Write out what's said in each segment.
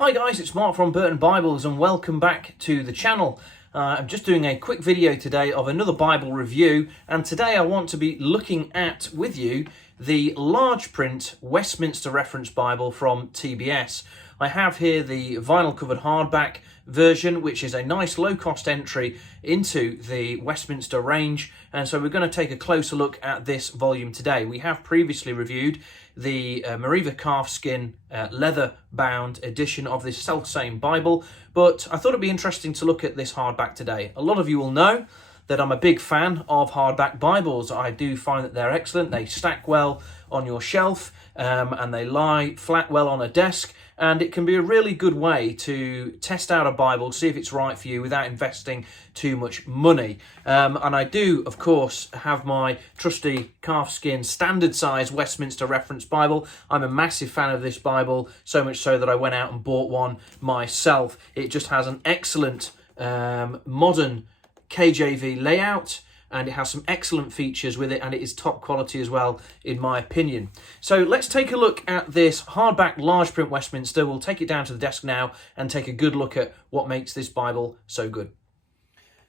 Hi guys, it's Mark from Burton Bibles and welcome back to the channel. I'm just doing a quick video today of another Bible review, and today I want to be looking at with you the large print Westminster Reference Bible from TBS. I have here the vinyl covered hardback version, which is a nice low cost entry into the Westminster range, and so we're going to take a closer look at this volume today. We have previously reviewed the Mariva calfskin leather bound edition of this self-same Bible, but I thought it'd be interesting to look at this hardback today. A lot of you will know that I'm a big fan of hardback Bibles. I do find that they're excellent. They stack well on your shelf and they lie flat well on a desk, and it can be a really good way to test out a Bible, see if it's right for you without investing too much money. And I do, of course, have my trusty calfskin standard size Westminster Reference Bible. I'm a massive fan of this Bible, so much so that I went out and bought one myself. It just has an excellent modern KJV layout, and it has some excellent features with it, and it is top quality as well, in my opinion. So let's take a look at this hardback large print Westminster. We'll take it down to the desk now and take a good look at what makes this Bible so good.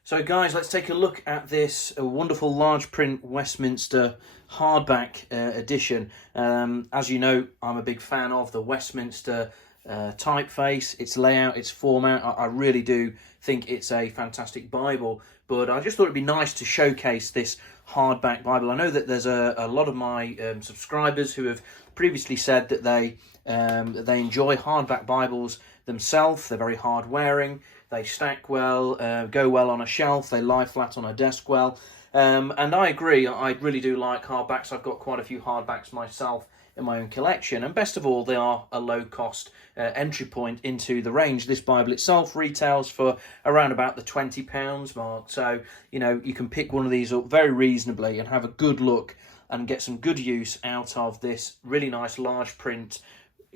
So guys, let's take a look at this wonderful large print Westminster hardback edition. As you know, I'm a big fan of the Westminster typeface, its layout, its format. I really do think it's a fantastic Bible, but I just thought it'd be nice to showcase this hardback Bible. I know that there's a lot of my subscribers who have previously said that they enjoy hardback Bibles themselves. They're very hard wearing, they stack well, go well on a shelf, they lie flat on a desk well, and I agree. I really do like hardbacks. I've got quite a few hardbacks myself in my own collection, and best of all, they are a low cost entry point into the range. This Bible itself retails for around about the £20 mark, so you know, you can pick one of these up very reasonably and have a good look and get some good use out of this really nice large print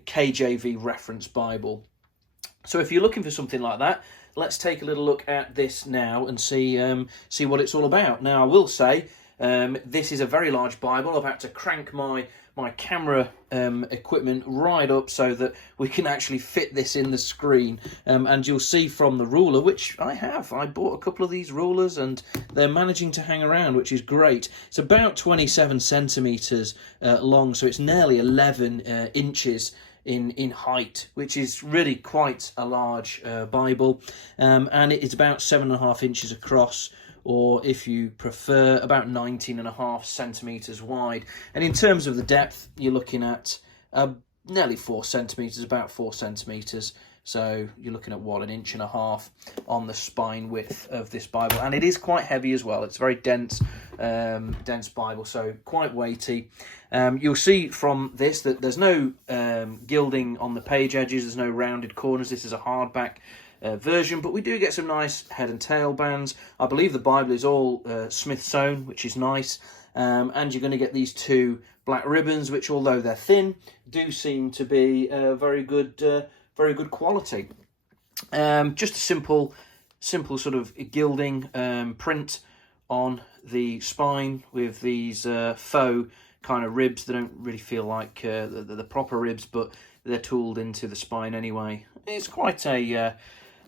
KJV reference Bible. So if you're looking for something like that, let's take a little look at this now and see what it's all about. Now, I will say this is a very large Bible. I've had to crank my camera equipment right up so that we can actually fit this in the screen, and you'll see from the ruler, which I bought a couple of these rulers and they're managing to hang around, which is great. It's about 27 centimeters long, so it's nearly 11 inches in height, which is really quite a large Bible, and it is about 7.5 inches across, or if you prefer, about 19.5 centimeters wide. And in terms of the depth, you're looking at nearly 4 centimeters, about 4 centimeters. So you're looking at, what, 1.5 inches on the spine width of this Bible. And it is quite heavy as well. It's a very dense Bible, so quite weighty. You'll see from this that there's no gilding on the page edges. There's no rounded corners. This is a hardback version, but we do get some nice head and tail bands. I believe the Bible is all Smith sewn, which is nice, and you're going to get these two black ribbons, which, although they're thin, do seem to be very good quality. Just a simple sort of gilding print on the spine with these faux kind of ribs. They don't really feel like the proper ribs, but they're tooled into the spine anyway. It's quite a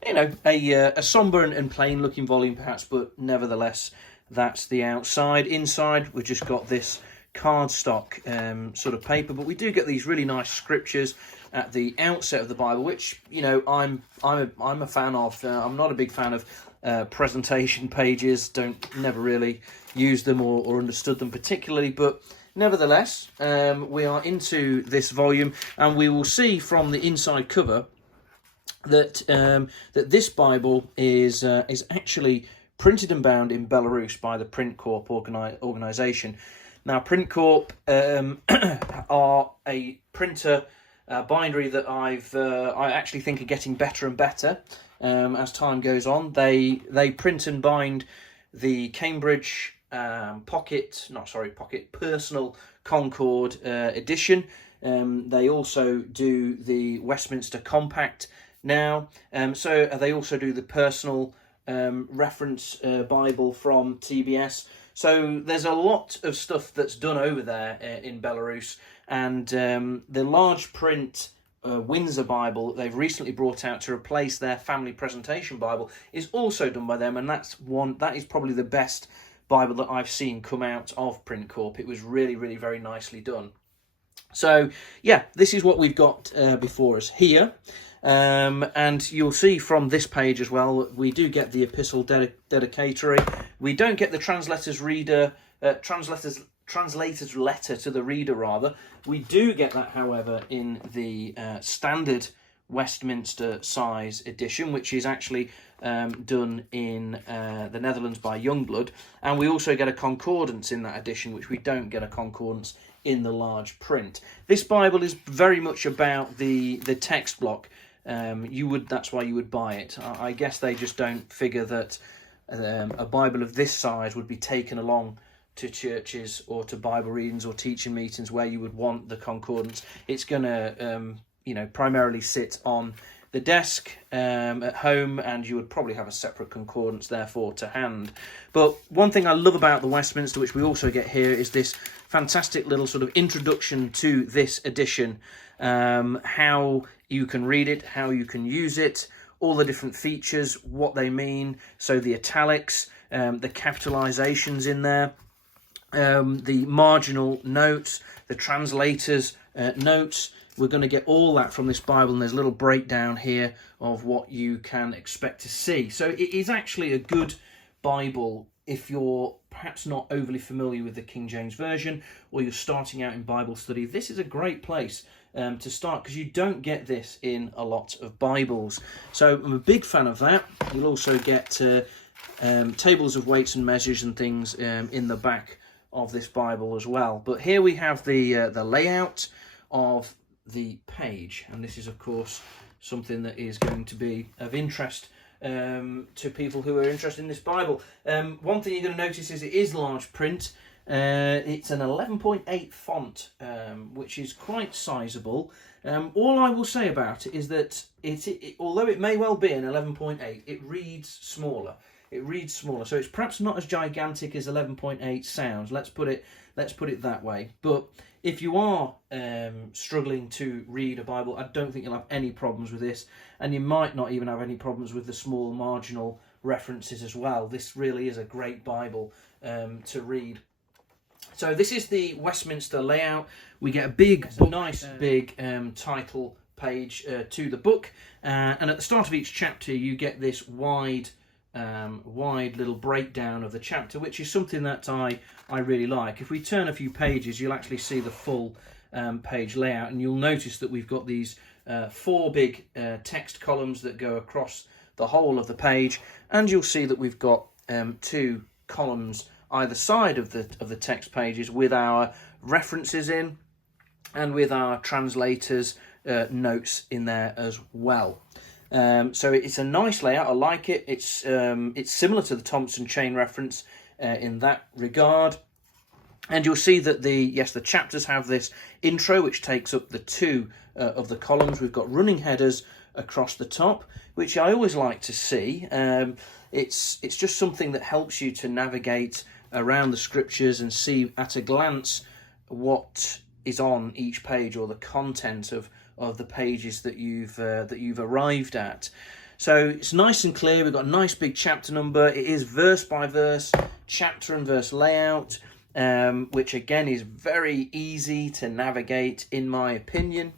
a somber and plain looking volume perhaps, but nevertheless, that's the outside. Inside, we've just got this cardstock sort of paper, but we do get these really nice scriptures at the outset of the Bible, which, you know, I'm a fan of. I'm not a big fan of presentation pages. Never really used them or understood them particularly, but nevertheless, we are into this volume, and we will see from the inside cover that that this Bible is actually printed and bound in Belarus by the Print Corp organisation. Now, Print Corp are a printer bindery that I actually think are getting better and better as time goes on. They print and bind the Cambridge Pocket Personal Concord edition. They also do the Westminster Compact now, so they also do the Personal Reference Bible from TBS. So there's a lot of stuff that's done over there in Belarus, and the large print Windsor Bible that they've recently brought out to replace their family presentation Bible is also done by them, and that is probably the best Bible that I've seen come out of Print Corp. It was really, really very nicely done. So yeah, this is what we've got before us here. And you'll see from this page as well, we do get the epistle dedicatory. We don't get the translator's letter to the reader, rather. We do get that, however, in the standard Westminster size edition, which is actually done in the Netherlands by Youngblood. And we also get a concordance in that edition, which we don't get a concordance in the large print. This Bible is very much about the text block. That's why you would buy it. I guess they just don't figure that a Bible of this size would be taken along to churches or to Bible readings or teaching meetings where you would want the concordance. It's going to, primarily sit on the desk at home, and you would probably have a separate concordance therefore to hand. But one thing I love about the Westminster, which we also get here, is this fantastic little sort of introduction to this edition, how you can read it, how you can use it, all the different features, what they mean. So the italics, the capitalizations in there, the marginal notes, the translator's notes. We're going to get all that from this Bible, and there's a little breakdown here of what you can expect to see. So it is actually a good Bible if you're perhaps not overly familiar with the King James Version, or you're starting out in Bible study. This is a great place to start, because you don't get this in a lot of Bibles. So I'm a big fan of that. You'll also get tables of weights and measures and things in the back of this Bible as well. But here we have the layout of the page, and this is of course something that is going to be of interest to people who are interested in this Bible. One thing you're going to notice is it is large print. It's an 11.8 font, which is quite sizable. All I will say about it is that although it may well be an 11.8, it reads smaller. It reads smaller, so it's perhaps not as gigantic as 11.8 sounds. Let's put it that way. But if you are struggling to read a Bible, I don't think you'll have any problems with this, and you might not even have any problems with the small marginal references as well. This really is a great Bible to read. So this is the Westminster Layout. We get a nice big title page to the book, and at the start of each chapter you get this wide little breakdown of the chapter, which is something that I really like. If we turn a few pages, you'll actually see the full page layout, and you'll notice that we've got these 4 big text columns that go across the whole of the page, and you'll see that we've got 2 columns either side of the text pages with our references in, and with our translators notes in there as well. So it's a nice layout. I like it. It's similar to the Thompson chain reference in that regard. And you'll see that the chapters have this intro, which takes up the 2 of the columns. We've got running headers across the top, which I always like to see. It's just something that helps you to navigate around the scriptures and see at a glance what is on each page, or the content of the pages that you've arrived at. So it's nice and clear. We've got a nice big chapter number. It is verse by verse, chapter and verse layout, which again is very easy to navigate in my opinion.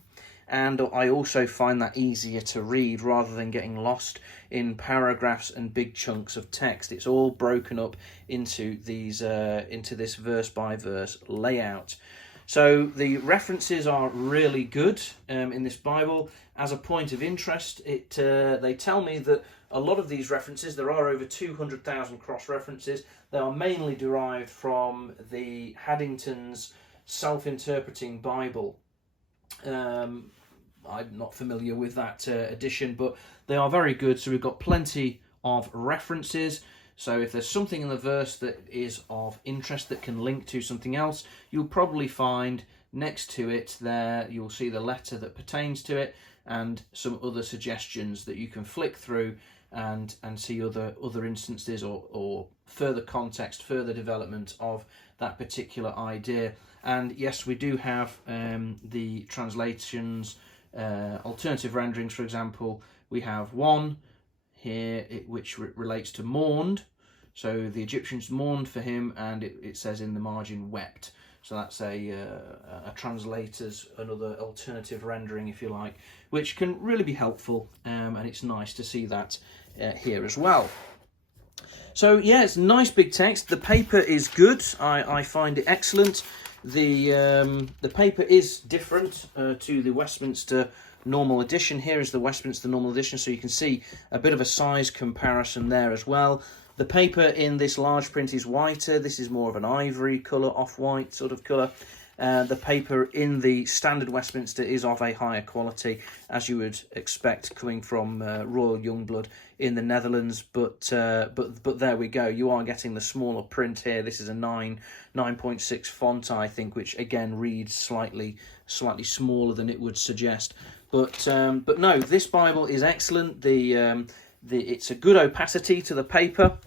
And I also find that easier to read rather than getting lost in paragraphs and big chunks of text. It's all broken up into this verse by verse layout. So the references are really good in this Bible. As a point of interest, they tell me that a lot of these references, there are over 200,000 cross-references, they are mainly derived from the Haddington's Self-Interpreting Bible. I'm not familiar with that edition, but they are very good. So we've got plenty of references. So if there's something in the verse that is of interest that can link to something else, you'll probably find next to it there, you'll see the letter that pertains to it and some other suggestions that you can flick through and see other instances or further context, further development of that particular idea. And yes, we do have the translations alternative renderings, for example, we have one here which relates to mourned. So the Egyptians mourned for him, and it says in the margin wept. So that's a translator's, another alternative rendering, if you like, which can really be helpful, and it's nice to see that here as well. So yeah, it's nice big text. The paper is good. I find it excellent. The paper is different to the Westminster Normal Edition. Here is the Westminster Normal Edition, so you can see a bit of a size comparison there as well. The paper in this large print is whiter. This is more of an ivory colour, off-white sort of colour. The paper in the standard Westminster is of a higher quality, as you would expect coming from Royal Youngblood in the Netherlands. But there we go. You are getting the smaller print here. This is a 9.6 font, I think, which again reads slightly smaller than it would suggest. But no, this Bible is excellent. It's a good opacity to the paper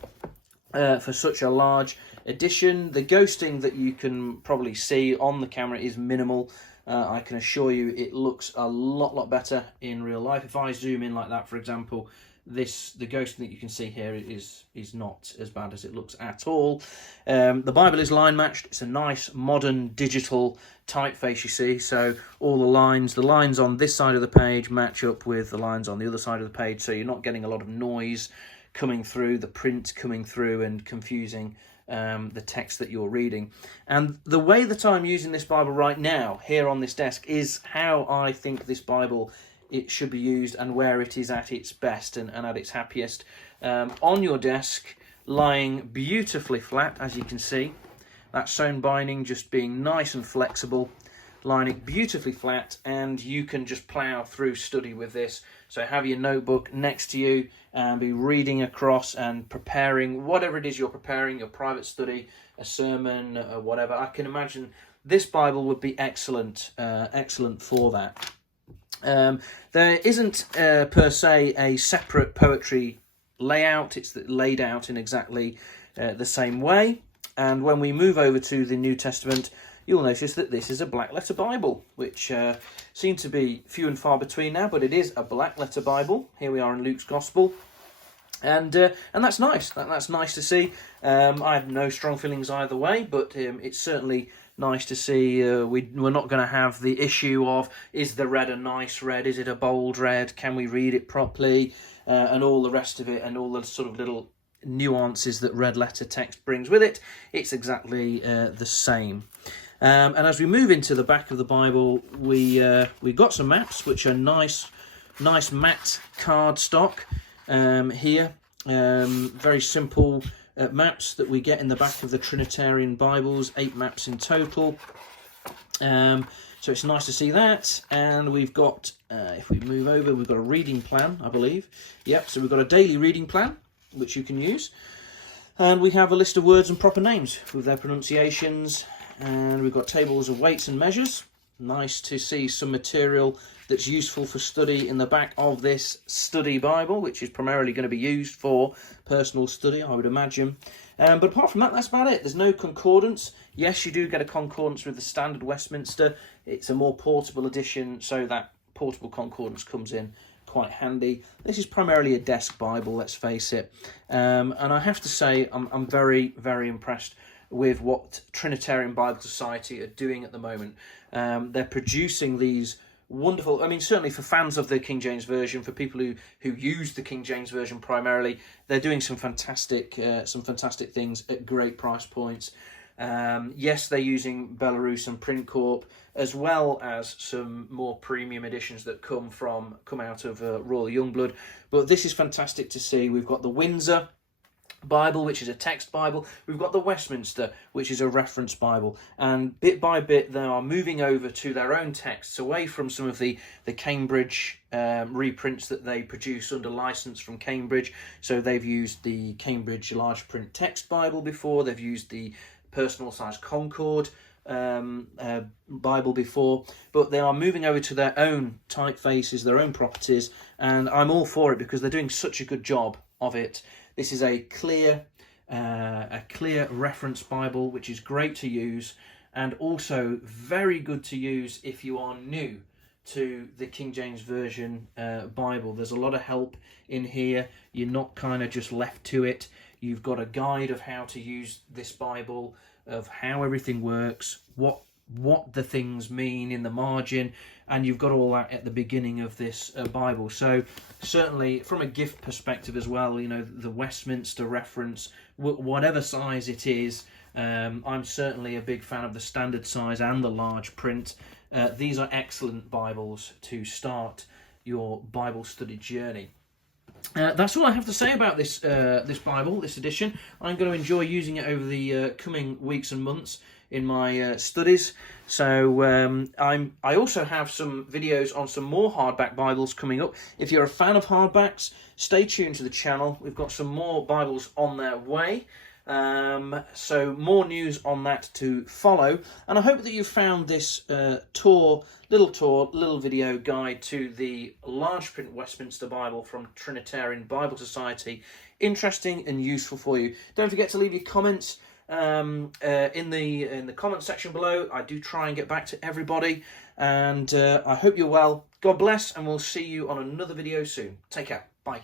for such a large edition. The ghosting that you can probably see on the camera is minimal. I can assure you it looks a lot better in real life. If I zoom in like that, for example, the ghosting that you can see here is not as bad as it looks at all. The Bible is line matched. It's a nice modern digital typeface, you see, so all the lines on this side of the page match up with the lines on the other side of the page, so you're not getting a lot of noise coming through, the print coming through and confusing the text that you're reading. And the way that I'm using this Bible right now here on this desk is how I think this Bible it should be used and where it is at its best and at its happiest. On your desk, lying beautifully flat, as you can see. That sewn binding just being nice and flexible, lying it beautifully flat, and you can just plough through study with this. So have your notebook next to you and be reading across and preparing whatever it is you're preparing, your private study, a sermon, whatever. I can imagine this Bible would be excellent for that. There isn't per se a separate poetry layout. It's laid out in exactly the same way. And when we move over to the New Testament, you'll notice that this is a black letter Bible, which seem to be few and far between now, but it is a black letter Bible. Here we are in Luke's Gospel. And that's nice. That's nice to see. I have no strong feelings either way, but it's certainly nice to see. We're not going to have the issue of, is the red a nice red? Is it a bold red? Can we read it properly? And all the rest of it, and all the sort of little nuances that red letter text brings with it. It's exactly the same. And as we move into the back of the Bible, we've got some maps, which are nice matte card stock here. Very simple maps that we get in the back of the Trinitarian Bibles, 8 maps in total. So it's nice to see that. And we've got, if we move over, we've got a reading plan, I believe. Yep, so we've got a daily reading plan, which you can use. And we have a list of words and proper names with their pronunciations. And we've got tables of weights and measures. Nice to see some material that's useful for study in the back of this study Bible, which is primarily going to be used for personal study, I would imagine. But apart from that, that's about it. There's no concordance. Yes, you do get a concordance with the standard Westminster. It's a more portable edition, so that portable concordance comes in quite handy. This is primarily a desk Bible, let's face it. And I have to say, I'm very, very impressed with what Trinitarian Bible Society are doing at the moment. They're producing these wonderful, I mean, certainly for fans of the King James Version, for people who use the King James Version primarily, they're doing some fantastic things at great price points. Yes, they're using Belarus and Print Corp, as well as some more premium editions that come out of Royal Youngblood. But this is fantastic to see. We've got the Windsor Bible, which is a text Bible. We've got the Westminster, which is a reference Bible. And bit by bit, they are moving over to their own texts, away from some of the Cambridge reprints that they produce under license from Cambridge. So they've used the Cambridge large print text Bible before. They've used the personal size Concord Bible before, but they are moving over to their own typefaces, their own properties, and I'm all for it because they're doing such a good job of it. This is a clear reference Bible, which is great to use, and also very good to use if you are new to the King James Version Bible. There's a lot of help in here. You're not kind of just left to it. You've got a guide of how to use this Bible, of how everything works, what the things mean in the margin, and you've got all that at the beginning of this Bible. So certainly from a gift perspective as well, you know, the Westminster reference, whatever size it is, I'm certainly a big fan of the standard size and the large print. These are excellent Bibles to start your Bible study journey. That's all I have to say about this this Bible, this edition. I'm going to enjoy using it over the coming weeks and months in my studies. So I also have some videos on some more hardback Bibles coming up. If you're a fan of hardbacks, stay tuned to the channel. We've got some more Bibles on their way. So more news on that to follow, and I hope that you found this little video guide to the large print Westminster Bible from Trinitarian Bible Society interesting and useful for you. Don't forget to leave your comments in the comment section below. I do try and get back to everybody, and I hope you're well. God bless, and we'll see you on another video soon. Take care. Bye.